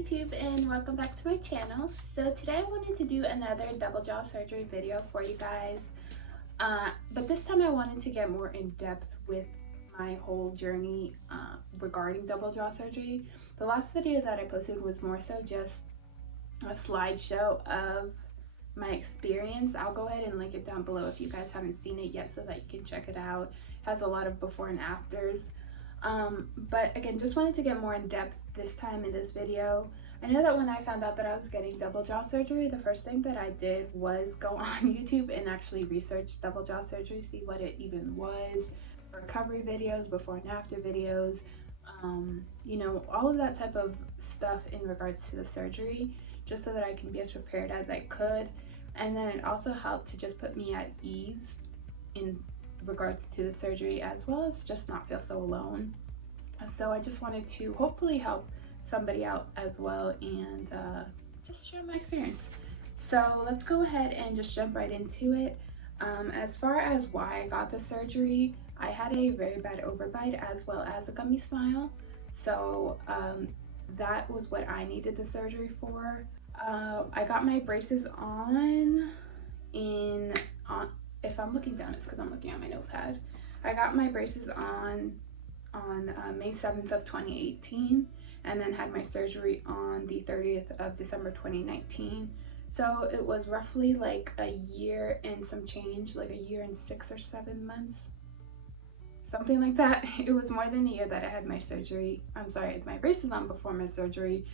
YouTube and welcome back to my channel. So today I wanted to do another double jaw surgery video for you guys, but this time I wanted to get more in depth with my whole journey regarding double jaw surgery. The last video that I posted was more so just a slideshow of my experience. I'll go ahead and link it down below if you guys haven't seen it yet so that you can check it out. It has a lot of before and afters. But again, just wanted to get more in depth this time in this video. I know that when I found out that I was getting double jaw surgery, the first thing that I did was go on YouTube and actually research double jaw surgery, see what it even was, recovery videos, before and after videos, you know, all of that type of stuff in regards to the surgery, just so that I can be as prepared as I could. And then it also helped to just put me at ease in regards to the surgery, as well as just not feel so alone. So I just wanted to hopefully help somebody out as well and just share my experience. So let's go ahead and just jump right into it. As far as why I got the surgery, I had a very bad overbite as well as a gummy smile. So that was what I needed the surgery for. I got my braces on if I'm looking down, it's because I'm looking at my notepad. I got my braces on May 7th of 2018, and then had my surgery on the 30th of December 2019. So it was roughly like a year and some change, like a year and 6 or 7 months, something like that. It was more than a year that I had my surgery. I'm sorry, my braces on before my surgery.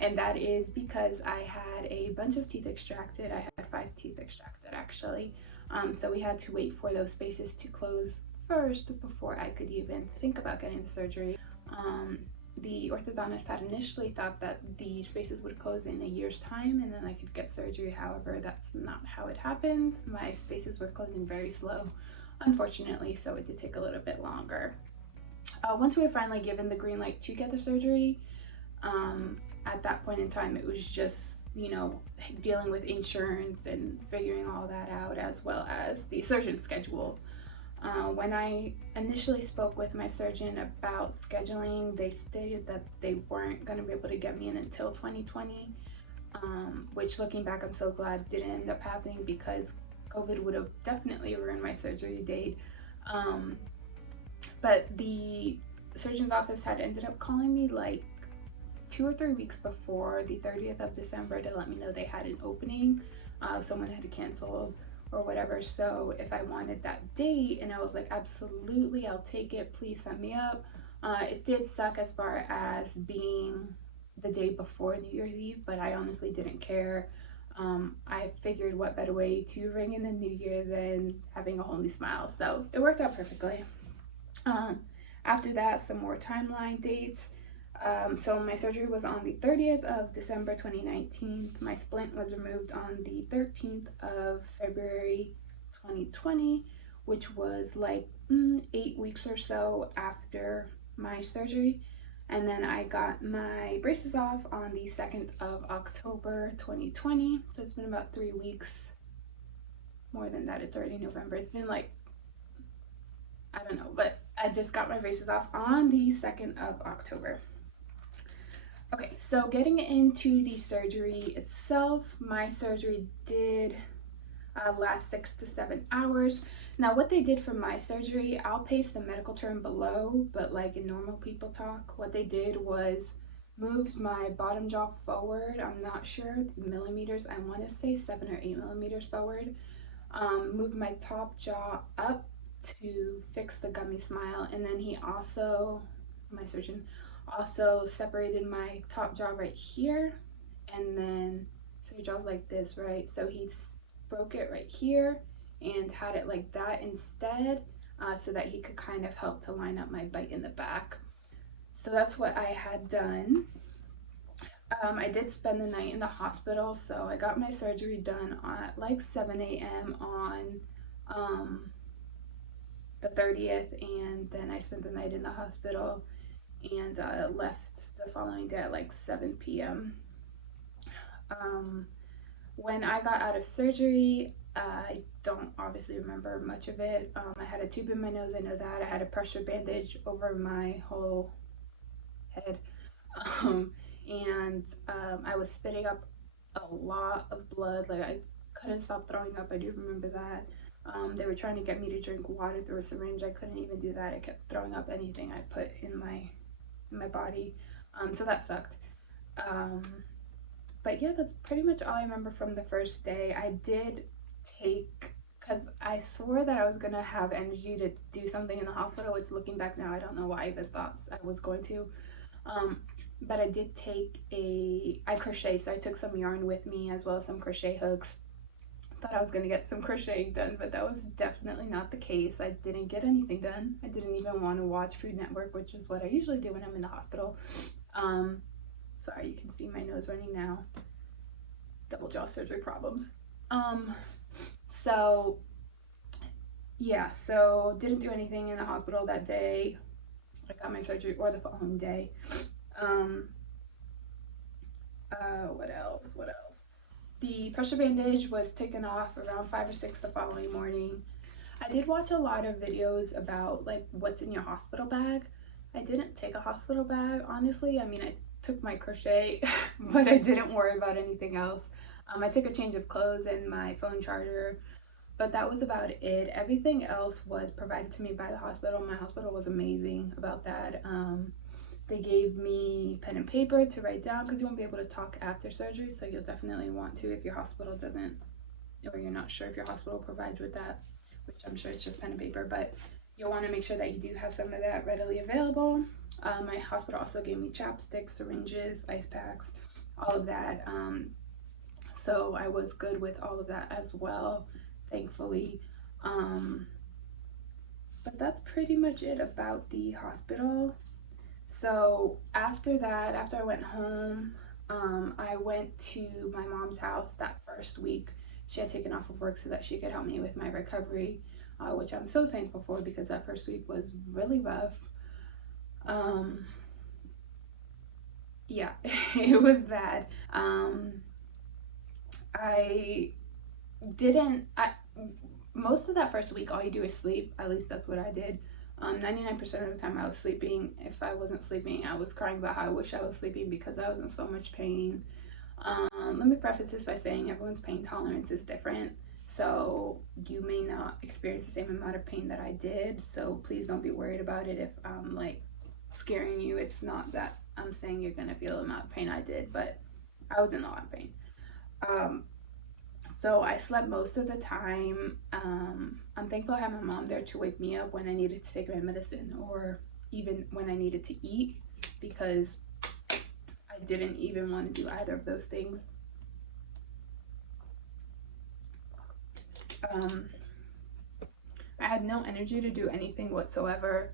And that is because I had a bunch of teeth extracted. I had 5 teeth extracted actually. So we had to wait for those spaces to close first before I could even think about getting the surgery. The orthodontist had initially thought that the spaces would close in a year's time and then I could get surgery. However, that's not how it happens. My spaces were closing very slow, unfortunately, so it did take a little bit longer. Once we were finally given the green light to get the surgery, at that point in time, it was just, you know, dealing with insurance and figuring all that out, as well as the surgeon schedule. When I initially spoke with my surgeon about scheduling, they stated that they weren't going to be able to get me in until 2020, which looking back, I'm so glad didn't end up happening, because COVID would have definitely ruined my surgery date. But the surgeon's office had ended up calling me like 2 or 3 weeks before the 30th of December to let me know they had an opening. Someone had canceled or whatever, so if I wanted that date, and I was like, absolutely, I'll take it, please send me up. It did suck as far as being the day before New Year's Eve, but I honestly didn't care. I figured what better way to ring in the new year than having a whole new smile, so it worked out perfectly. After that, some more timeline dates. So my surgery was on the 30th of December 2019. My splint was removed on the 13th of February 2020, which was like 8 weeks or so after my surgery. And then I got my braces off on the 2nd of October 2020. So it's been about 3 weeks. More than that, it's already November. It's been like, I don't know, but I just got my braces off on the 2nd of October. Okay, so getting into the surgery itself, my surgery did last 6 to 7 hours. Now, what they did for my surgery, I'll paste the medical term below, but like in normal people talk, what they did was moved my bottom jaw forward. I'm not sure the millimeters, I want to say 7 or 8 millimeters forward. Moved my top jaw up to fix the gummy smile, and then he also, my surgeon, also separated my top jaw right here, and then so your jaw's like this, right? So he broke it right here and had it like that instead, so that he could kind of help to line up my bite in the back. So that's what I had done. I did spend the night in the hospital, so I got my surgery done at like 7 a.m. on the 30th, and then I spent the night in the hospital and left the following day at like 7 p.m. When I got out of surgery, I don't obviously remember much of it. I had a tube in my nose, I know that. I had a pressure bandage over my whole head. and I was spitting up a lot of blood. Like I couldn't stop throwing up. I do remember that. They were trying to get me to drink water through a syringe. I couldn't even do that. I kept throwing up anything I put in my body. So that sucked. Um, but yeah, that's pretty much all I remember from the first day. I did take, because I swore that I was gonna have energy to do something in the hospital, which looking back now, I don't know why I even thought I was going to. Um, but I did take I crochet, so I took some yarn with me as well as some crochet hooks. Thought I was gonna get some crocheting done, but that was definitely not the case. I didn't get anything done. I didn't even want to watch Food Network, which is what I usually do when I'm in the hospital. Sorry, you can see my nose running now. Double jaw surgery problems. So yeah, so didn't do anything in the hospital that day. I got my surgery or the following day. What else? What else? The pressure bandage was taken off around 5 or 6 the following morning. I did watch a lot of videos about like what's in your hospital bag. I didn't take a hospital bag, honestly. I mean, I took my crochet, but I didn't worry about anything else. I took a change of clothes and my phone charger, but that was about it. Everything else was provided to me by the hospital. My hospital was amazing about that. They gave me pen and paper to write down because you won't be able to talk after surgery, so you'll definitely want to if your hospital doesn't, or you're not sure if your hospital provides with that, which I'm sure it's just pen and paper, but you'll want to make sure that you do have some of that readily available. My hospital also gave me chapsticks, syringes, ice packs, all of that. So I was good with all of that as well, thankfully. But that's pretty much it about the hospital. So after that, after I went home, I went to my mom's house that first week. She had taken off of work so that she could help me with my recovery, which I'm so thankful for because that first week was really rough. Yeah, it was bad. I didn't, most of that first week, all you do is sleep. At least that's what I did. 99% of the time I was sleeping. If I wasn't sleeping, I was crying about how I wish I was sleeping because I was in so much pain. Let me preface this by saying everyone's pain tolerance is different. So you may not experience the same amount of pain that I did. So please don't be worried about it if I'm like scaring you. It's not that I'm saying you're going to feel the amount of pain I did, but I was in a lot of pain. So I slept most of the time. I'm thankful I had my mom there to wake me up when I needed to take my medicine or even when I needed to eat because I didn't even want to do either of those things. I had no energy to do anything whatsoever.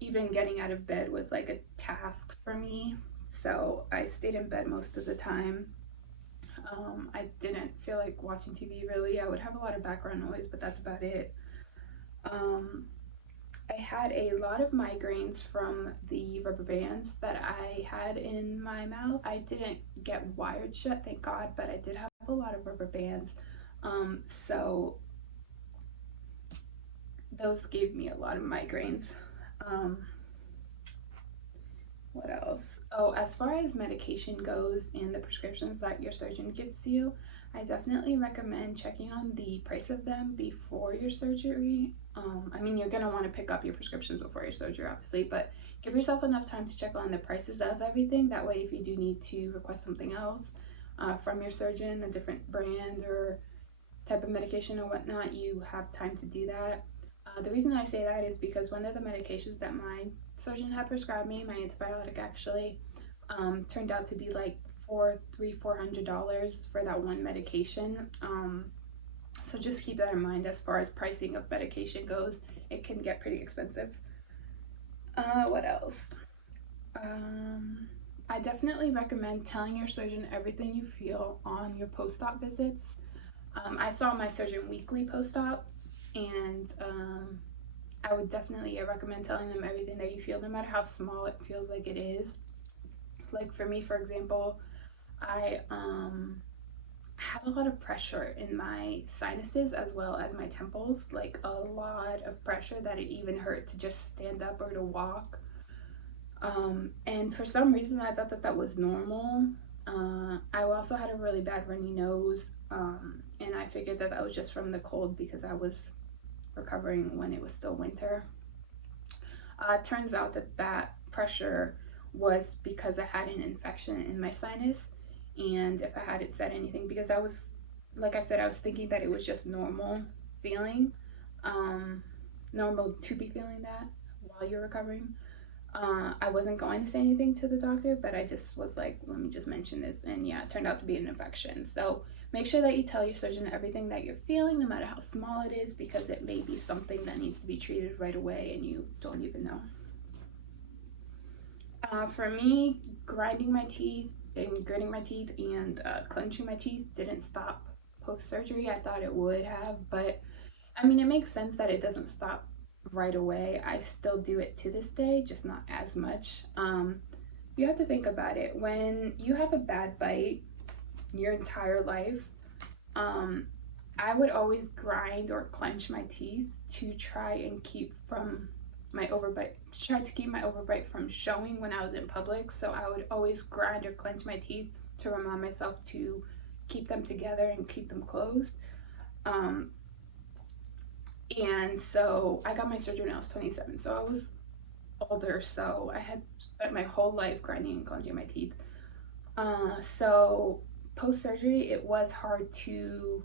Even getting out of bed was like a task for me. So I stayed in bed most of the time. I didn't feel like watching TV really. I would have a lot of background noise, but that's about it. I had a lot of migraines from the rubber bands that I had in my mouth. I didn't get wired shut, thank God, but I did have a lot of rubber bands. So those gave me a lot of migraines. What else? Oh, as far as medication goes and the prescriptions that your surgeon gives you, I definitely recommend checking on the price of them before your surgery. I mean, you're going to want to pick up your prescriptions before your surgery, obviously, but give yourself enough time to check on the prices of everything. That way, if you do need to request something else from your surgeon, a different brand or type of medication or whatnot, you have time to do that. The reason I say that is because one of the medications that my surgeon had prescribed me, my antibiotic actually, turned out to be like $400 for that one medication. So just keep that in mind as far as pricing of medication goes. It can get pretty expensive. What else? I definitely recommend telling your surgeon everything you feel on your post-op visits. I saw my surgeon weekly post-op, and I would definitely recommend telling them everything that you feel, no matter how small it feels like it is. Like for me, for example, I had a lot of pressure in my sinuses as well as my temples, like a lot of pressure that it even hurt to just stand up or to walk. And for some reason I thought that that was normal. I also had a really bad runny nose, and I figured that that was just from the cold because I was recovering when it was still winter. Turns out that that pressure was because I had an infection in my sinus, and if I hadn't said anything, because I was, like I said, I was thinking that it was just normal feeling, um, normal to be feeling that while you're recovering. I wasn't going to say anything to the doctor, but I just was like, let me just mention this. And yeah, it turned out to be an infection. So make sure that you tell your surgeon everything that you're feeling, no matter how small it is, because it may be something that needs to be treated right away and you don't even know. For me, grinding my teeth and gritting my teeth and clenching my teeth didn't stop post surgery. I thought it would have, but I mean, it makes sense that it doesn't stop right away. I still do it to this day, just not as much. You have to think about it. When you have a bad bite your entire life, um, I would always grind or clench my teeth to try and keep from my overbite, to try to keep my overbite from showing when I was in public. So I would always grind or clench my teeth to remind myself to keep them together and keep them closed. Um, and so I got my surgery when I was 27. So I was older. So I had spent my whole life grinding and clenching my teeth. So post surgery, it was hard to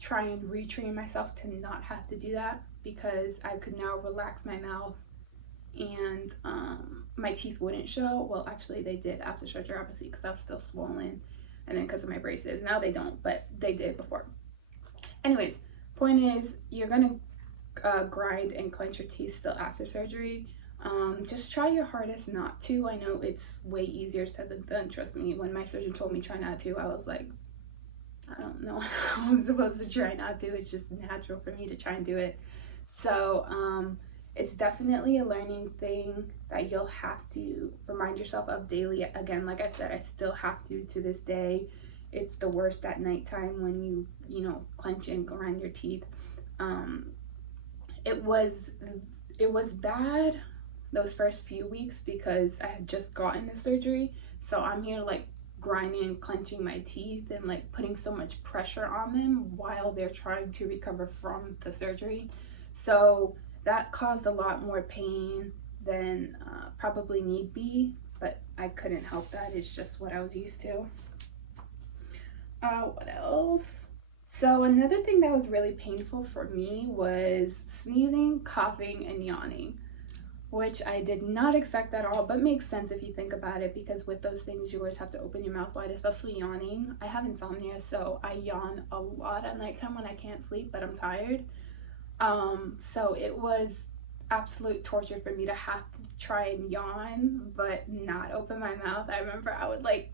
try and retrain myself to not have to do that because I could now relax my mouth and my teeth wouldn't show. Well, actually, they did after surgery, obviously, because I was still swollen, and then because of my braces. Now they don't, but they did before. Anyways, point is, you're gonna grind and clench your teeth still after surgery. Just try your hardest not to. I know it's way easier said than done. Trust me, when my surgeon told me try not to, I was like, I don't know how I'm supposed to try not to. It's just natural for me to try and do it. So it's definitely a learning thing that you'll have to remind yourself of daily. Again, like I said, I still have to this day. It's the worst at nighttime when you know, clench and grind your teeth. Um, it was it was bad those first few weeks because I had just gotten the surgery. So I'm here like grinding and clenching my teeth and like putting so much pressure on them while they're trying to recover from the surgery. So that caused a lot more pain than probably need be, but I couldn't help that. It's just what I was used to. What else? So another thing that was really painful for me was sneezing, coughing, and yawning, which I did not expect at all, but makes sense if you think about it, because with those things you always have to open your mouth wide, especially yawning. I have insomnia, so I yawn a lot at nighttime when I can't sleep, but I'm tired. So it was absolute torture for me to have to try and yawn, but not open my mouth. I remember I would like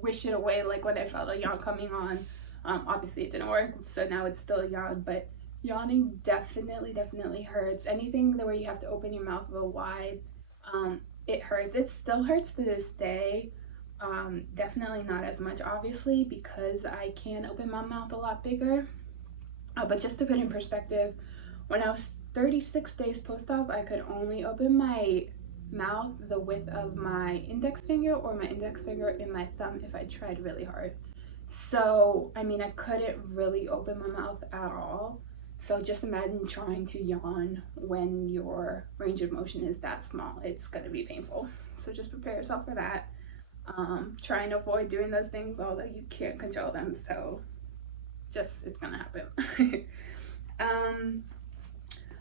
wish it away, like when I felt a yawn coming on. Obviously it didn't work, so now it's still a yawn, but yawning definitely hurts. Anything where you have to open your mouth real wide, it hurts. It still hurts to this day. Definitely not as much, obviously, because I can open my mouth a lot bigger. But just to put in perspective, when I was 36 days post-op, I could only open my mouth the width of my index finger or my index finger and my thumb if I tried really hard. So, I mean, I couldn't really open my mouth at all. So just imagine trying to yawn when your range of motion is that small. It's gonna be painful. So just prepare yourself for that. Try and avoid doing those things, although you can't control them. So just, it's gonna happen. um,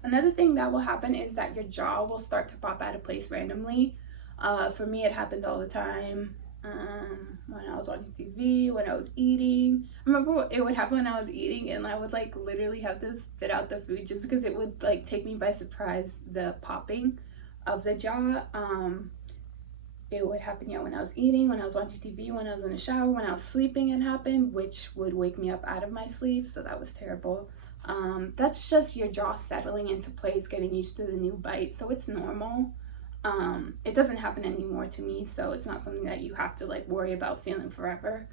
Another thing that will happen is that your jaw will start to pop out of place randomly. For me, it happened all the time. When I was watching TV, when I was eating. I remember it would happen when I was eating, and I would like literally have to spit out the food just because it would like take me by surprise, the popping of the jaw. It would happen, yeah, when I was eating, when I was watching TV, when I was in the shower, when I was sleeping, it happened, which would wake me up out of my sleep, so that was terrible. That's just your jaw settling into place, getting used to the new bite, so it's normal. It doesn't happen anymore to me, so it's not something that you have to like worry about feeling forever.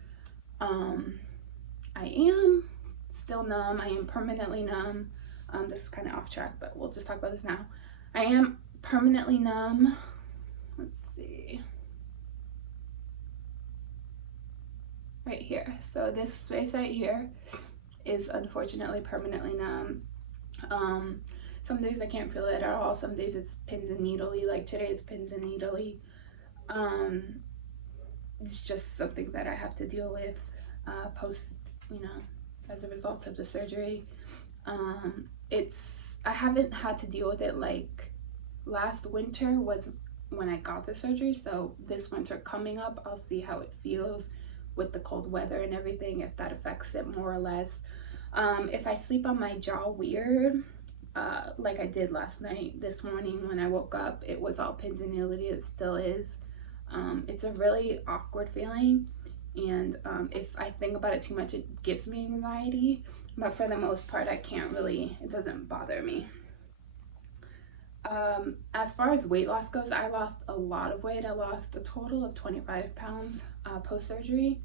I am still numb. I am permanently numb. This is kind of off track, but we'll just talk about this now. I am permanently numb let's see, right here. So this space right here is unfortunately permanently numb. Some days I can't feel it at all. Some days it's pins and needly. Like today it's pins and needly. It's just something that I have to deal with post, you know, as a result of the surgery. I haven't had to deal with it like last winter was when I got the surgery. So this winter coming up, I'll see how it feels with the cold weather and everything, if that affects it more or less. If I sleep on my jaw weird, like I did last night, this morning when I woke up, it was all pins and needly. It still is. It's a really awkward feeling, and if I think about it too much, it gives me anxiety, but for the most part, it doesn't bother me. As far as weight loss goes, I lost a lot of weight. I lost a total of 25 pounds post-surgery,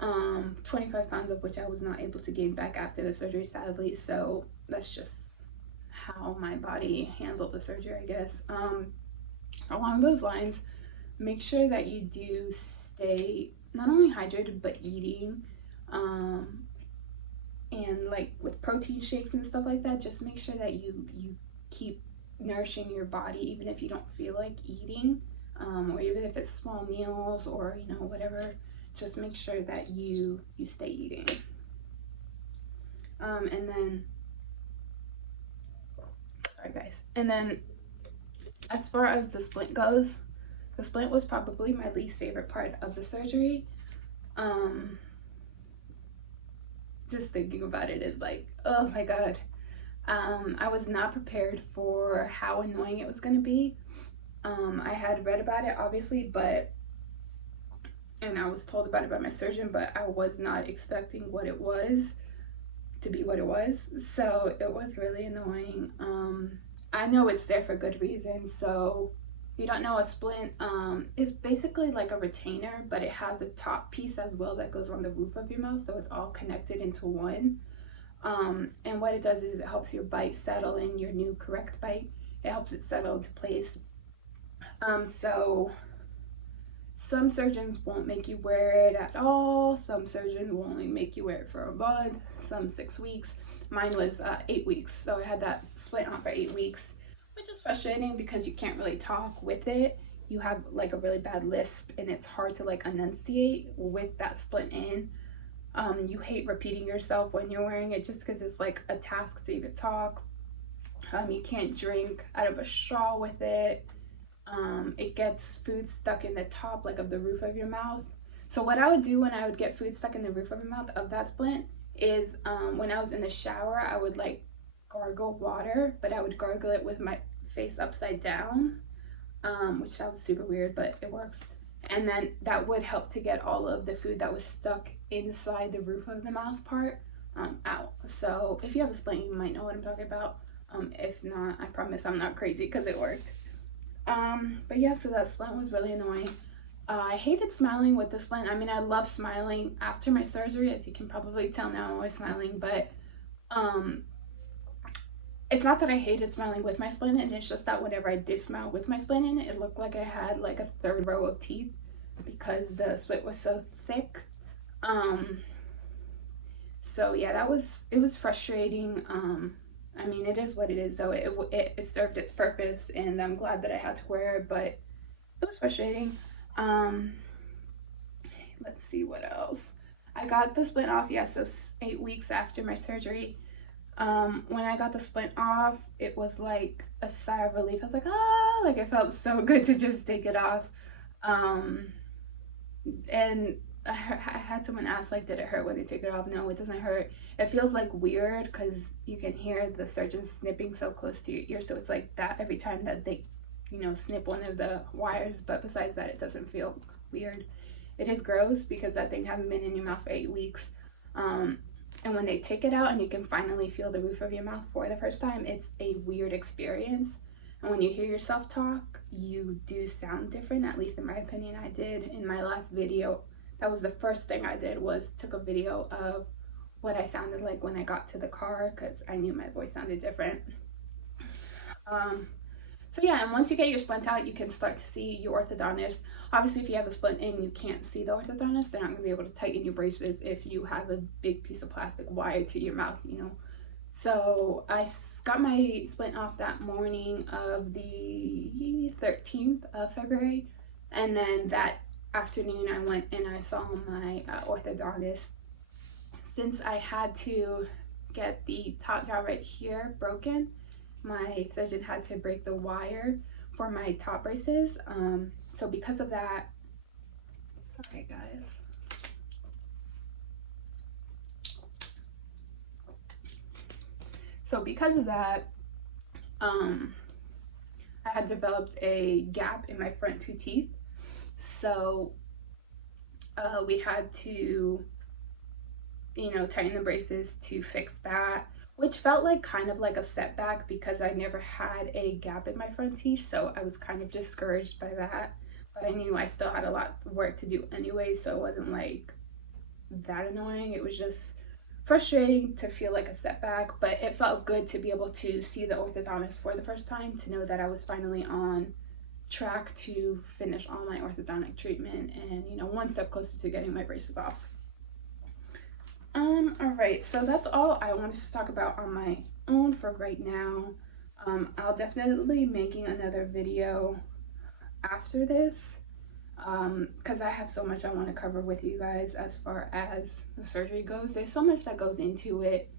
25 pounds of which I was not able to gain back after the surgery, sadly, so that's just how my body handled the surgery, I guess. Along those lines, make sure that you do stay not only hydrated but eating, and like with protein shakes and stuff like that, just make sure that you keep nourishing your body even if you don't feel like eating, or even if it's small meals or whatever. Just make sure that you stay eating. And then, sorry guys, and then as far as the splint goes, the splint was probably my least favorite part of the surgery. Just thinking about it is like, oh my god. I was not prepared for how annoying it was going to be. I had read about it, obviously, and I was told about it by my surgeon, but I was not expecting what it was to be what it was. So it was really annoying. I know it's there for good reason. So if you don't know, a splint is basically like a retainer, but it has a top piece as well that goes on the roof of your mouth, so it's all connected into one. And what it does is it helps your bite settle in, your new correct bite. It helps it settle into place. So some surgeons won't make you wear it at all. Some surgeons will only make you wear it for a month, some 6 weeks. Mine was 8 weeks, so I had that splint on for 8 weeks, which is frustrating because you can't really talk with it. You have like a really bad lisp, and it's hard to like enunciate with that splint in. You hate repeating yourself when you're wearing it just because it's like a task to even talk. You can't drink out of a straw with it. It gets food stuck in the top, like of the roof of your mouth. So what I would do when I would get food stuck in the roof of my mouth of that splint is when I was in the shower, I would like gargle water, but I would gargle it with my face upside down, which sounds super weird, but it works. And then that would help to get all of the food that was stuck inside the roof of the mouth part out. So if you have a splint, you might know what I'm talking about. If not, I promise I'm not crazy because it worked. But yeah, so that splint was really annoying. I hated smiling with the splint. I mean, I love smiling after my surgery, as you can probably tell now, I'm always smiling, but it's not that I hated smiling with my splint in, it's just that whenever I did smile with my splint in, it looked like I had like a third row of teeth because the splint was so thick. So yeah, it was frustrating. I mean, it is what it is, though. It served its purpose, and I'm glad that I had to wear it, but it was frustrating. Let's see what else. I got the splint off, yeah, so 8 weeks after my surgery. When I got the splint off, it was like a sigh of relief. I was like, ah, like it felt so good to just take it off. And I had someone ask, like, did it hurt when they take it off? No, it doesn't hurt. It feels like weird because you can hear the surgeon snipping so close to your ear, so it's like that every time that they, snip one of the wires. But besides that, it doesn't feel weird. It is gross because that thing hasn't been in your mouth for 8 weeks. And when they take it out and you can finally feel the roof of your mouth for the first time, it's a weird experience. And when you hear yourself talk, you do sound different, at least in my opinion. I did in my last video. That was the first thing I did, was took a video of what I sounded like when I got to the car because I knew my voice sounded different. So yeah, and once you get your splint out, you can start to see your orthodontist. Obviously, if you have a splint in, you can't see the orthodontist. They're not going to be able to tighten your braces if you have a big piece of plastic wired to your mouth, you know. So I got my splint off that morning of the 13th of February, and then that afternoon I went and I saw my orthodontist. Since I had to get the top jaw right here broken, my surgeon had to break the wire for my top braces. So because of that, sorry guys. So because of that, I had developed a gap in my front two teeth. So we had to, you know, tighten the braces to fix that, which felt like kind of like a setback because I never had a gap in my front teeth, so I was kind of discouraged by that. But I knew I still had a lot of work to do anyway, so it wasn't like that annoying. It was just frustrating to feel like a setback, but it felt good to be able to see the orthodontist for the first time, to know that I was finally on track to finish all my orthodontic treatment and, you know, one step closer to getting my braces off. All right, so that's all I wanted to talk about on my own for right now. I'll definitely be making another video after this, because I have so much I want to cover with you guys as far as the surgery goes. There's so much that goes into it.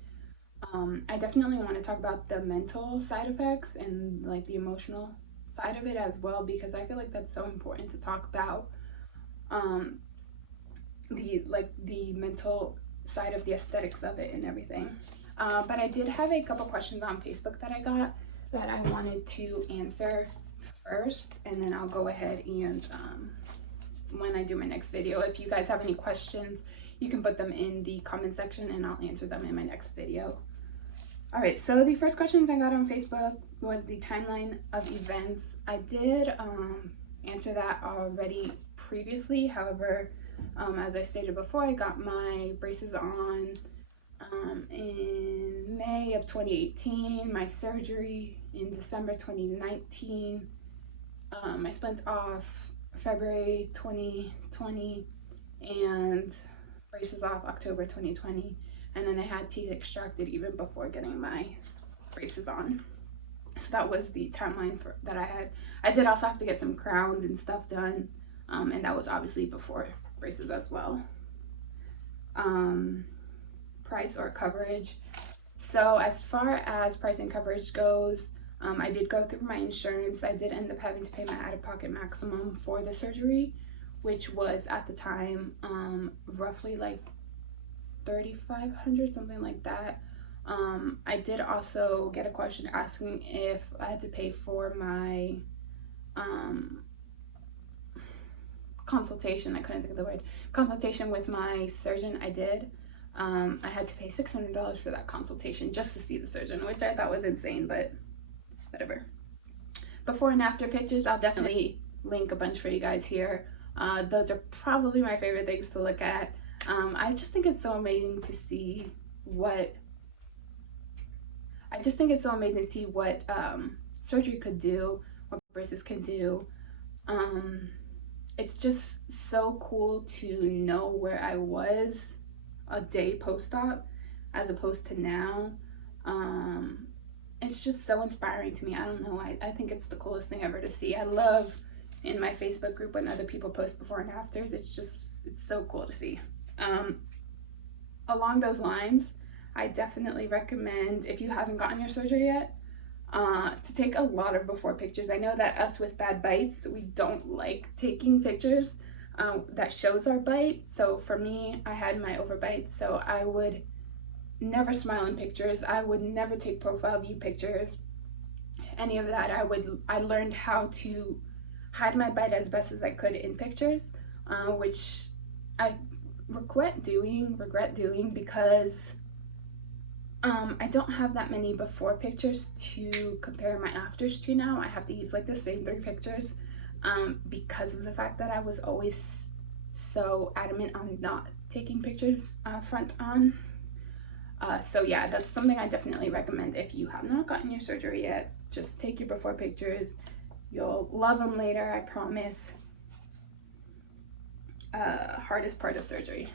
I definitely want to talk about the mental side effects and like the emotional side of it as well, because I feel like that's so important to talk about. The mental side of the aesthetics of it and everything. But I did have a couple questions on Facebook that I got that I wanted to answer first, and then I'll go ahead and when I do my next video, if you guys have any questions, you can put them in the comment section and I'll answer them in my next video. All right, so the first questions I got on Facebook was the timeline of events. I did answer that already previously. However, as I stated before, I got my braces on in May of 2018, my surgery in December 2019, my splint off February 2020, and braces off October 2020, and then I had teeth extracted even before getting my braces on. So that was the timeline that I had. I did also have to get some crowns and stuff done, and that was obviously before braces as well. Price or coverage. So as far as price and coverage goes, I did go through my insurance. I did end up having to pay my out-of-pocket maximum for the surgery, which was at the time roughly like $3,500, something like that. I did also get a question asking if I had to pay for my consultation. I couldn't think of the word. Consultation with my surgeon. I did. I had to pay $600 for that consultation just to see the surgeon, which I thought was insane, but whatever. Before and after pictures, I'll definitely link a bunch for you guys here. Those are probably my favorite things to look at. I just think it's so amazing to see what surgery could do, what braces can do. It's just so cool to know where I was a day post-op as opposed to now. It's just so inspiring to me. I don't know, I think it's the coolest thing ever to see. I love in my Facebook group when other people post before and afters. It's so cool to see. Along those lines, I definitely recommend, if you haven't gotten your surgery yet, to take a lot of before pictures. I know that us with bad bites, we don't like taking pictures that shows our bite. So for me, I had my overbite, so I would never smile in pictures. I would never take profile view pictures, any of that. I learned how to hide my bite as best as I could in pictures, which I regret doing because I don't have that many before pictures to compare my afters to now. I have to use like the same 3 pictures because of the fact that I was always so adamant on not taking pictures front on. So yeah, that's something I definitely recommend if you have not gotten your surgery yet. Just take your before pictures. You'll love them later, I promise. Hardest part of surgery.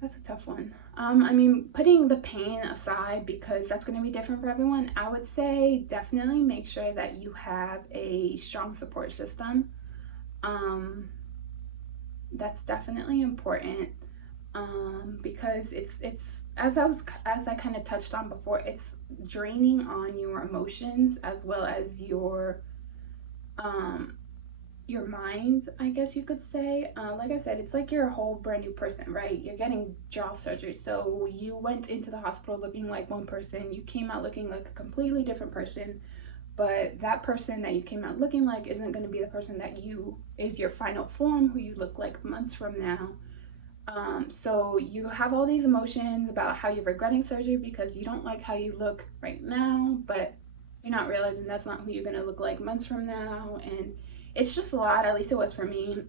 That's a tough one. I mean, putting the pain aside, because that's going to be different for everyone, I would say definitely make sure that you have a strong support system. That's definitely important, because it's as I kind of touched on before, it's draining on your emotions as well as your mind, I guess you could say. Like I said, it's like you're a whole brand new person, right? You're getting jaw surgery, so you went into the hospital looking like one person, you came out looking like a completely different person, but that person that you came out looking like isn't going to be the person that is your final form, who you look like months from now. So you have all these emotions about how you're regretting surgery because you don't like how you look right now, but you're not realizing that's not who you're going to look like months from now. And it's just a lot, at least it was for me.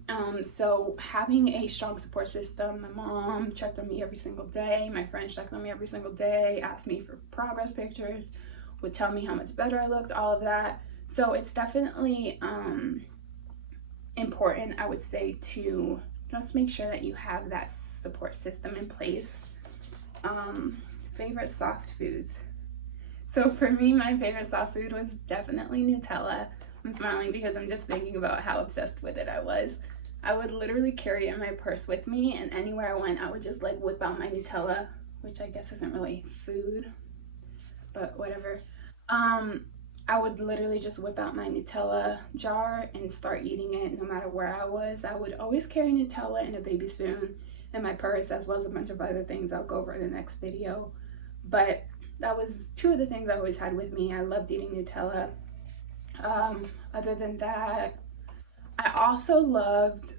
So having a strong support system, my mom checked on me every single day, my friends checked on me every single day, asked me for progress pictures, would tell me how much better I looked, all of that. So it's definitely important, I would say, to just make sure that you have that support system in place. Favorite soft foods. So for me, my favorite soft food was definitely Nutella. I'm smiling because I'm just thinking about how obsessed with it I was. I would literally carry it in my purse with me, and anywhere I went, I would just like whip out my Nutella, which I guess isn't really food, but whatever. I would literally just whip out my Nutella jar and start eating it no matter where I was. I would always carry Nutella in a baby spoon in my purse, as well as a bunch of other things I'll go over in the next video. But that was two of the things I always had with me. I loved eating Nutella. Other than that, I also loved,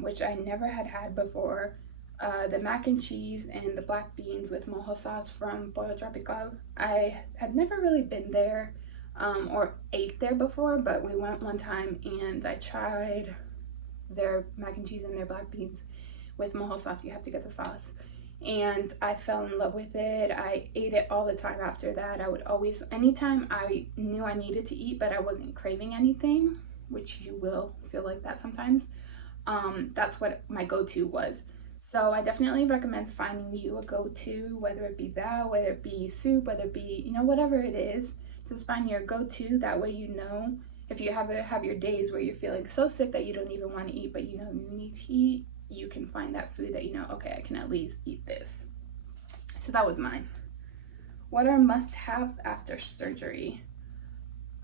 which I never had before, the mac and cheese and the black beans with mojo sauce from Pollo Tropical. I had never really been there or ate there before, but we went one time and I tried their mac and cheese and their black beans with mojo sauce. You have to get the sauce. And I fell in love with it. I ate it all the time after that. I would always, anytime I knew I needed to eat, but I wasn't craving anything, which you will feel like that sometimes, that's what my go-to was. So I definitely recommend finding you a go-to, whether it be that, whether it be soup, whether it be, whatever it is. Just find your go-to. That way if you have your days where you're feeling so sick that you don't even want to eat, but you need to eat, you can find that food that okay, I can at least eat this. So that was mine. What are must-haves after surgery?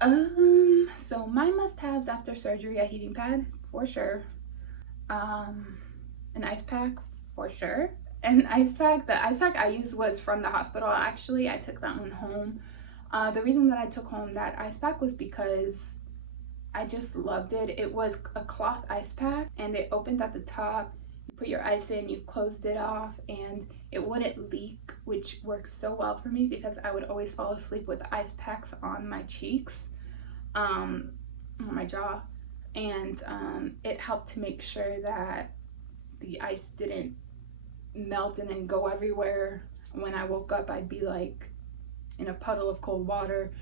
So my must-haves after surgery: a heating pad for sure, an ice pack for sure. The ice pack I used was from the hospital. Actually, I took that one home. The reason that I took home that ice pack was because I just loved it. It was a cloth ice pack, and it opened at the top. You put your ice in, you closed it off, and it wouldn't leak, which worked so well for me because I would always fall asleep with ice packs on my cheeks, on my jaw, and it helped to make sure that the ice didn't melt and then go everywhere. When I woke up, I'd be like in a puddle of cold water.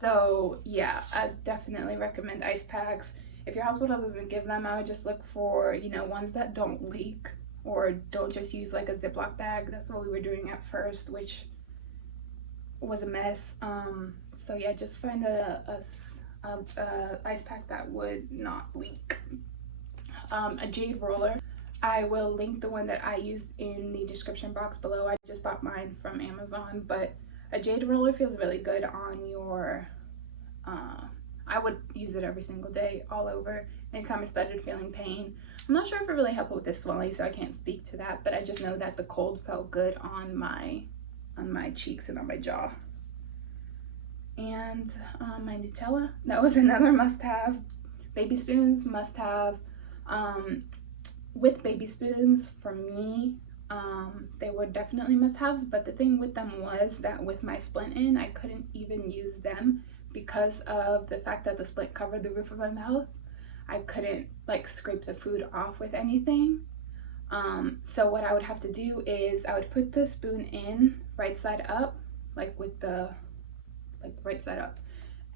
So yeah, I definitely recommend ice packs. If your hospital doesn't give them, I would just look for, ones that don't leak, or don't just use like a Ziploc bag. That's what we were doing at first, which was a mess. So yeah, just find a ice pack that would not leak. A jade roller. I will link the one that I used in the description box below. I just bought mine from Amazon, but a jade roller feels really good on your, I would use it every single day, all over. Anytime I started feeling pain. I'm not sure if it really helped with the swelling, so I can't speak to that, but I just know that the cold felt good on my cheeks and on my jaw. And my Nutella, that was another must-have. Baby spoons, must-have. With baby spoons, for me, they were definitely must-haves, but the thing with them was that with my splint in, I couldn't even use them because of the fact that the splint covered the roof of my mouth. I couldn't like scrape the food off with anything. So what I would have to do is I would put the spoon in right side up, like with the right side up.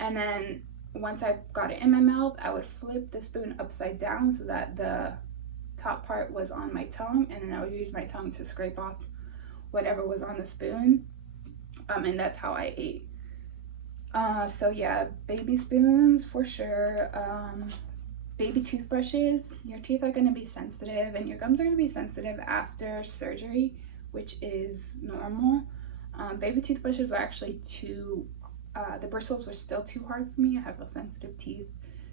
And then once I got it in my mouth, I would flip the spoon upside down so that the top part was on my tongue, and then I would use my tongue to scrape off whatever was on the spoon. And that's how I ate. So yeah, baby spoons for sure. Baby toothbrushes. Your teeth are going to be sensitive and your gums are going to be sensitive after surgery, which is normal. Baby toothbrushes were actually the bristles were still too hard for me. I have real sensitive teeth.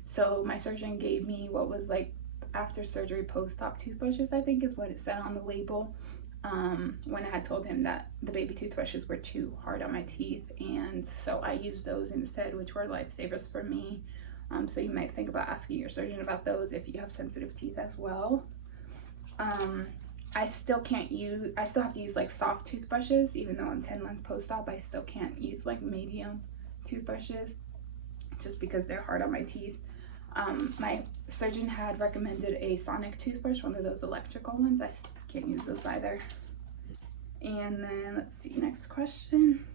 So my surgeon gave me what was like after surgery post-op toothbrushes, I think is what it said on the label. When I had told him that the baby toothbrushes were too hard on my teeth, and so I used those instead, which were lifesavers for me. So you might think about asking your surgeon about those if you have sensitive teeth as well. I still have to use like soft toothbrushes, even though I'm 10 months post-op. I still can't use like medium toothbrushes just because they're hard on my teeth. My surgeon had recommended a sonic toothbrush, one of those electrical ones. I can't use those either. And then let's see, next question.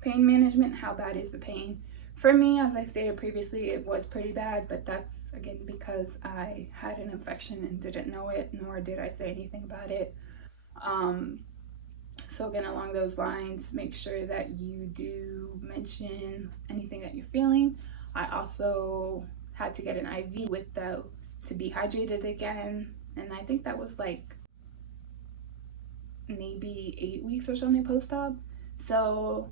Pain management, how bad is the pain? For me, as I stated previously, it was pretty bad, but that's again because I had an infection and didn't know it, nor did I say anything about it. So again, along those lines, make sure that you do mention anything that you're feeling. I also had to get an IV to be hydrated again, and I think that was like maybe 8 weeks or something post-op. So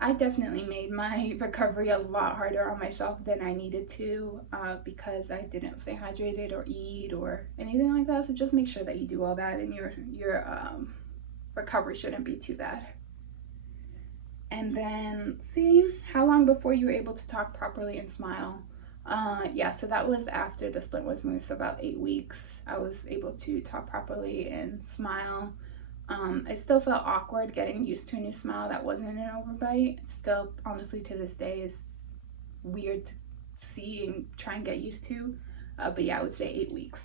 I definitely made my recovery a lot harder on myself than I needed to, because I didn't stay hydrated or eat or anything like that. So just make sure that you do all that, and your recovery shouldn't be too bad. And then see, how long before you were able to talk properly and smile? Yeah, so that was after the splint was moved, so about 8 weeks. I was able to talk properly and smile. It still felt awkward getting used to a new smile that wasn't an overbite. Still, honestly, to this day, is weird to see and try and get used to. But yeah, I would say 8 weeks.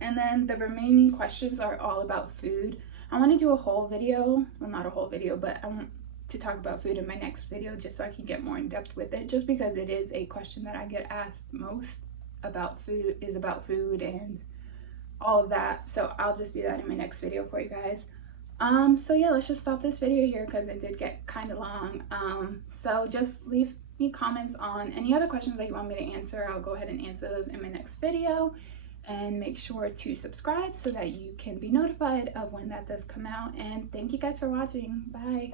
And then the remaining questions are all about food. I want to do a whole video, well, not a whole video, but I want to talk about food in my next video just so I can get more in depth with it, just because it is a question that I get asked most about food and all of that. So I'll just do that in my next video for you guys. So yeah, let's just stop this video here because it did get kind of long. So just leave me comments on any other questions that you want me to answer. I'll go ahead and answer those in my next video. And make sure to subscribe so that you can be notified of when that does come out. And thank you guys for watching. Bye.